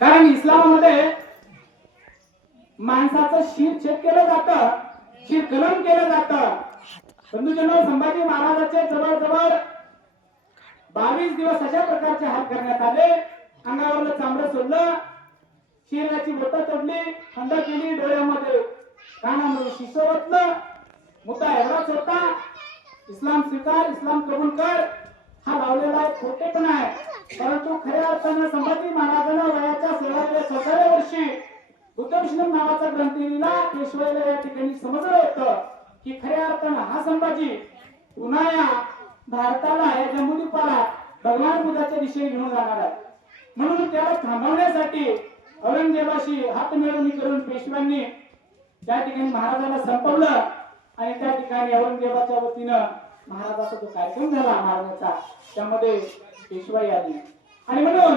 कारण इस्लामामध्ये माणसाचं शिर छेद केलं जातं शिर कलम केलं जातं. बंधुजन संभाजी महाराजाचे जवळजवळ बावीस दिवस अशा प्रकारचे हात करण्यात आले. अंगावरलं चांबडं सोडलं शिराची बोट चढली थंड केली डोळ्यामध्ये कानामध्ये शिसो ओतलं. मुद्दा एवढाच होता इस्लाम स्वीकार इस्लाम कबूल कर. हा लावलेला एक खोटेपणा आहे. परंतु खऱ्या अर्थानं संभाजी महाराजांना वयाच्या सतराव्या वर्षी बुद्धविष्णू नावाचा ग्रंथ लिहिला. पेशवाईला या ठिकाणी समजलं होतं की खऱ्या अर्थानं हा संभाजी पुन्हा या भारताला या जम्मूद्वीपाला भगवान बुद्धाच्या दिशेने घेऊन जाणार आहे. म्हणून त्याला थांबवण्यासाठी औरंगजेबाशी हात मिळवणी करून पेशव्यांनी त्या ठिकाणी महाराजाला संपवलं आणि त्या ठिकाणी औरंगजेबाच्या वतीनं महाराजाचा जो कार्यक्रम झाला महाराजाचा त्यामध्ये पेशवाई आली. आणि म्हणून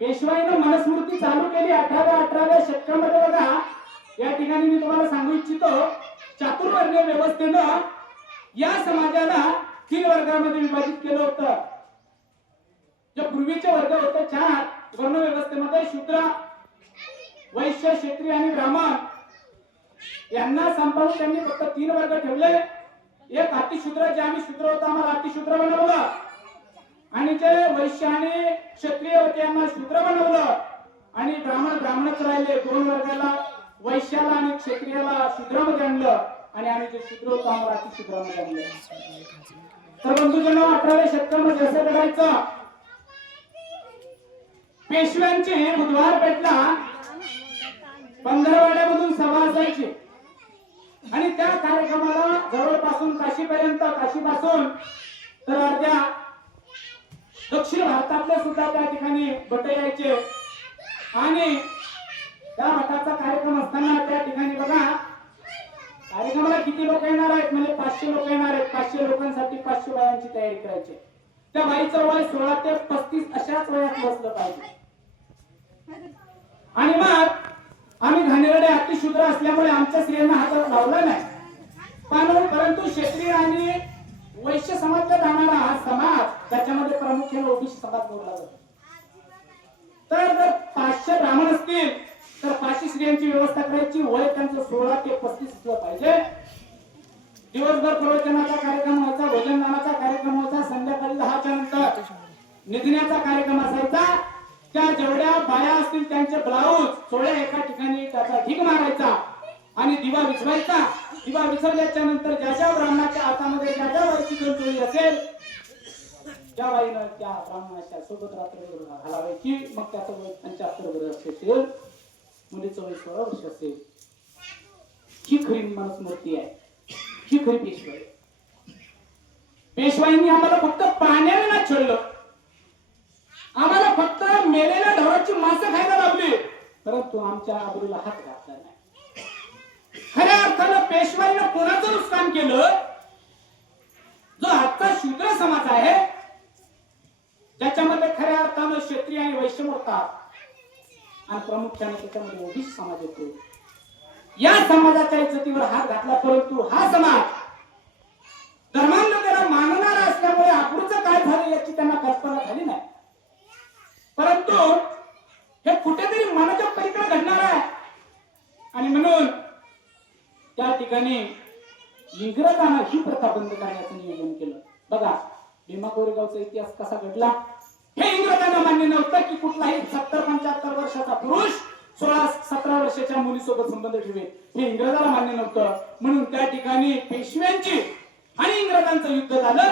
पेशवाईनं मनस्मृती चालू केली अठराव्या अठराव्या शतकामध्ये बघा. या ठिकाणी मी तुम्हाला सांगू इच्छितो चातुर्वर्णीय व्यवस्थेनं या समाजाला तीन वर्गामध्ये विभाजित केलं होतं. जे पूर्वीचे वर्ग होते चार वर्ण व्यवस्थेमध्ये शूद्र वैश्य क्षेत्रीय आणि ब्राह्मण यांना सांभाळून त्यांनी फक्त तीन वर्ग ठेवले. एक अतिशूद्र जे आम्ही शूद्र होतो आम्हाला अतिशूद्र बनवलं आणि जे वैश्याने क्षत्रिय होते यांना शूद्र बनवलं. आणि ब्राह्मण ब्राह्मणच राहिले दोन वर्गाला? वैश्याला आणि क्षत्रियाला शूद्रामध्ये आणलं आणि आम्ही जे शूद्र होतो आम्हाला शूद्रामध्ये आणलं तर बंधुजन अठराव्या शतकामध्ये असं करायचं पेशव्यांचे बुधवार पेटला. पंधरवाड्यामधून सभा असायची. आणि त्या कार्यक्रमाला जवळपासून काशीपर्यंत काशीपासून तर अर्ध्या सुद्धा त्या ठिकाणी भट यायचे आणि त्या मठाचा कार्यक्रम असताना त्या ठिकाणी बघा कार्यक्रमाला किती लोक येणार आहेत? म्हणजे पाचशे लोक येणार आहेत. पाचशे लोकांसाठी पाचशे बायांची तयारी करायची. त्या बाईचं वय सोळा ते पस्तीस अशाच वयात बसलं पाहिजे. आणि मग आम्ही घाणेरडे अतिशूद्र असल्यामुळे आमच्या स्त्रियांना हातात लावला नाही. पण परंतु क्षेत्रीय आणि वैश्य समाजला जाणारा हा समाज त्याच्यामध्ये प्रामुख्याने ओबीसी समाज बोलला जातो. तर जर पाचशे ब्राह्मण असतील तर पाचशे स्त्रियांची व्यवस्था करायची. वय त्यांचं सोळा ते पस्तीस असलं पाहिजे. दिवसभर प्रवचनाचा कार्यक्रम व्हायचा भोजनदानाचा कार्यक्रम व्हायचा संध्याकाळी दहाच्या नंतर निधण्याचा कार्यक्रम असायचा. त्या जेवढ्या बाया असतील त्यांचे ब्लाऊज सोळ्या एका ठिकाणी त्याचा ढीग मारायचा आणि दिवा विझवायचा. किंवा विसरल्याच्या नंतर ज्याच्या ब्राह्मणाच्या हातामध्ये ज्या ज्या बाईची चोळी असेल त्या बाईनं त्या ब्राह्मणाच्या सोबत रात्र घालावायची मग त्याचं वय पंच्याहत्तर वर्ष असेल मुलीचं वय सोळा वर्ष असेल. ही खरी मनुस्मृती आहे. ही खरी पेशवाई आहे. पेशवाईंनी आम्हाला फक्त पाण्याने ना छळलं. आम्हाला फक्त मेलेल्या ढोराची मांस खायला लावली. परंतु आमच्या आबरूला हात घातला नाही. पेशवाईनं कोणाचं नुकसान केलं? जो आजचा शूद्र समाज आहे ज्याच्यामध्ये खऱ्या अर्थानं क्षेत्रीय आणि वैश्य मोडतात आणि प्रामुख्याने त्याच्यामध्ये ओबीसी समाज येतो. या समाजाच्या इज्जतीवर हात घातला परंतु हा समाज धर्मांधतेला मानणारा असल्यामुळे आकृचं काय झालं याची त्यांना कल्पना झाली नाही परंतु हे कुठेतरी मनाच्या पलीकडे घडणार आहे आणि म्हणून त्या ठिकाणी इंग्रजांना ही प्रथा बंद करण्याचं नियोजन केलं. बघा भीमा कोरेगावचा इतिहास कसा घडला? हे इंग्रजांना मान्य नव्हतं की कुठलाही सत्तर पंच्याहत्तर वर्षाचा पुरुष सोळा सतरा वर्षाच्या मुलीसोबत संबंध ठेवे हे इंग्रजाला मान्य नव्हतं. म्हणून त्या ठिकाणी पेशव्यांची आणि इंग्रजांचं युद्ध झालं.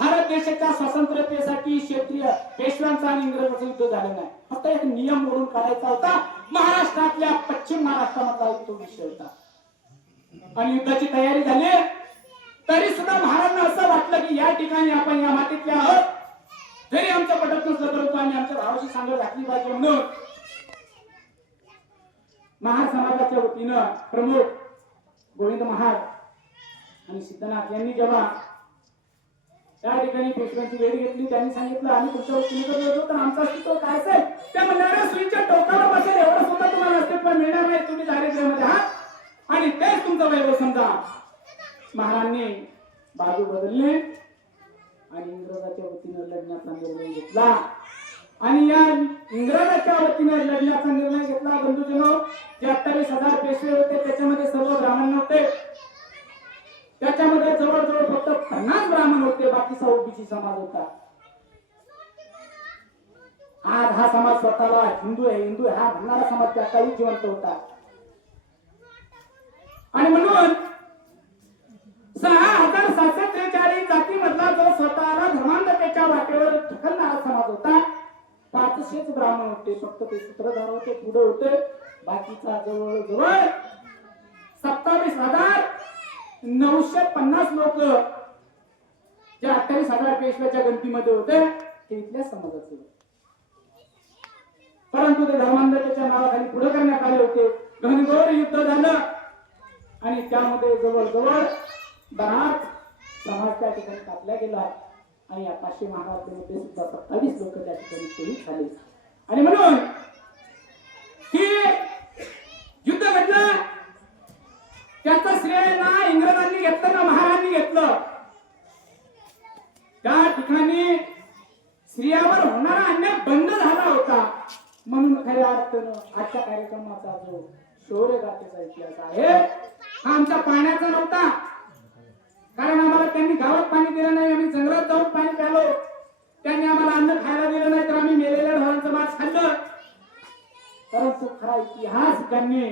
भारत देशाच्या स्वातंत्र्यतेसाठी क्षेत्रीय पेशव्यांचं आणि इंग्रजांचं युद्ध झालं नाही. फक्त एक नियम म्हणून काढायचा होता. महाराष्ट्रातल्या पश्चिम महाराष्ट्रामधला तो विषय होता. आणि युद्धाची तयारी झाली तरी सुद्धा महाराजांना असं वाटलं की या ठिकाणी आपण या मातीतले आहोत. जरी आमचं पटत नसलं परंतु आम्ही आमच्या भावाची सांगड घातली पाहिजे म्हणून. महार समाजाच्या वतीनं प्रमुख गोविंद महार आणि सिद्धनाथ यांनी जेव्हा त्या ठिकाणी पेशव्यांची वेळ घेतली त्यांनी सांगितलं आम्ही तुमच्या वतीने होतो तर आमचं अस्तित्व काय असेल? त्या म्हणणाऱ्या सुईच्या टोकाला बसेल एवढं सुद्धा तुम्हाला अस्तित्व मिळणार नाही तुम्ही दारिद्र्य आणि तेच तुमचं वैभव समजा. महाराजांनी बाजू बदलले आणि इंग्रजाच्या वतीनं लढण्याचा निर्णय घेतला. आणि या इंग्रजाच्या वतीनं लग्नाचा लढण्याचा निर्णय घेतला बंधूजन जे अठ्ठावीस हजार पेशवे होते त्याच्यामध्ये सर्व ब्राह्मण होते त्याच्यामध्ये जवळजवळ फक्त पन्नास ब्राह्मण होते बाकीचा ओबीसी समाज होता. आज हा समाज स्वतःला हिंदू आहे हिंदू हा म्हणणारा समाज त्या काळी जिवंत होता. आणि म्हणून सहा हजार सातशे त्रेचाळीस जाती मधला जो स्वतःला धर्मांधतेच्या वाटेवर ढकलणारा समाज होता पाचशेच ब्राह्मण होते. फक्त ते सूत्रधार होते पुढे होते. बाकीचा जवळजवळ सत्तावीस हजार नऊशे पन्नास लोक जे अठ्ठावीस हजार पेशव्याच्या गणतीमध्ये होते ते इथल्या समाजाचे होते. परंतु ते धर्मांधतेच्या नावाखाली पुढे करण्यात आले होते. आणि त्यामध्ये जवळजवळ बराच समाज त्या ठिकाणी कापला गेला आणि या पाचशे महाराष्ट्रामध्ये सुद्धा सत्तावीस लोक त्या ठिकाणी शहीद झाले. आणि म्हणून ही युद्ध घडलं त्याचं श्रेय ना इंग्रजांनी घेतलं ना महाराजांनी घेतलं? त्या ठिकाणी स्त्रियावर होणारा अन्याय बंद झाला होता. म्हणून खऱ्या अर्थानं आजच्या कार्यक्रमाचा जो शौर्यगाथेचा इतिहास आहे. हा आमच्या पाण्याचा नव्हता. कारण आम्हाला त्यांनी गावात पाणी दिलं नाही आम्ही जंगलात जाऊन पाणी प्यालो. त्यांनी आम्हाला अन्न खायला दिलं नाही तर आम्ही मेलेल्या ढोरांचं मांस खाल्लं. परंतु खरा इतिहास त्यांनी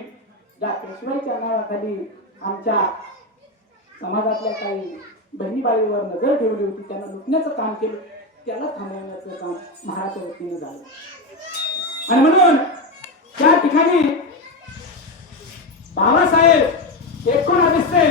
ज्या पेशवाईच्या नावाखाली आमच्या समाजातल्या काही बहिणीबाईवर नजर ठेवली होती त्यांना लुटण्याचं काम केलं त्याला थांबवण्याचं काम महाराष्ट्र वतीनं झालं. आणि म्हणून त्या ठिकाणी बाबासाहेब एकोणावीसशे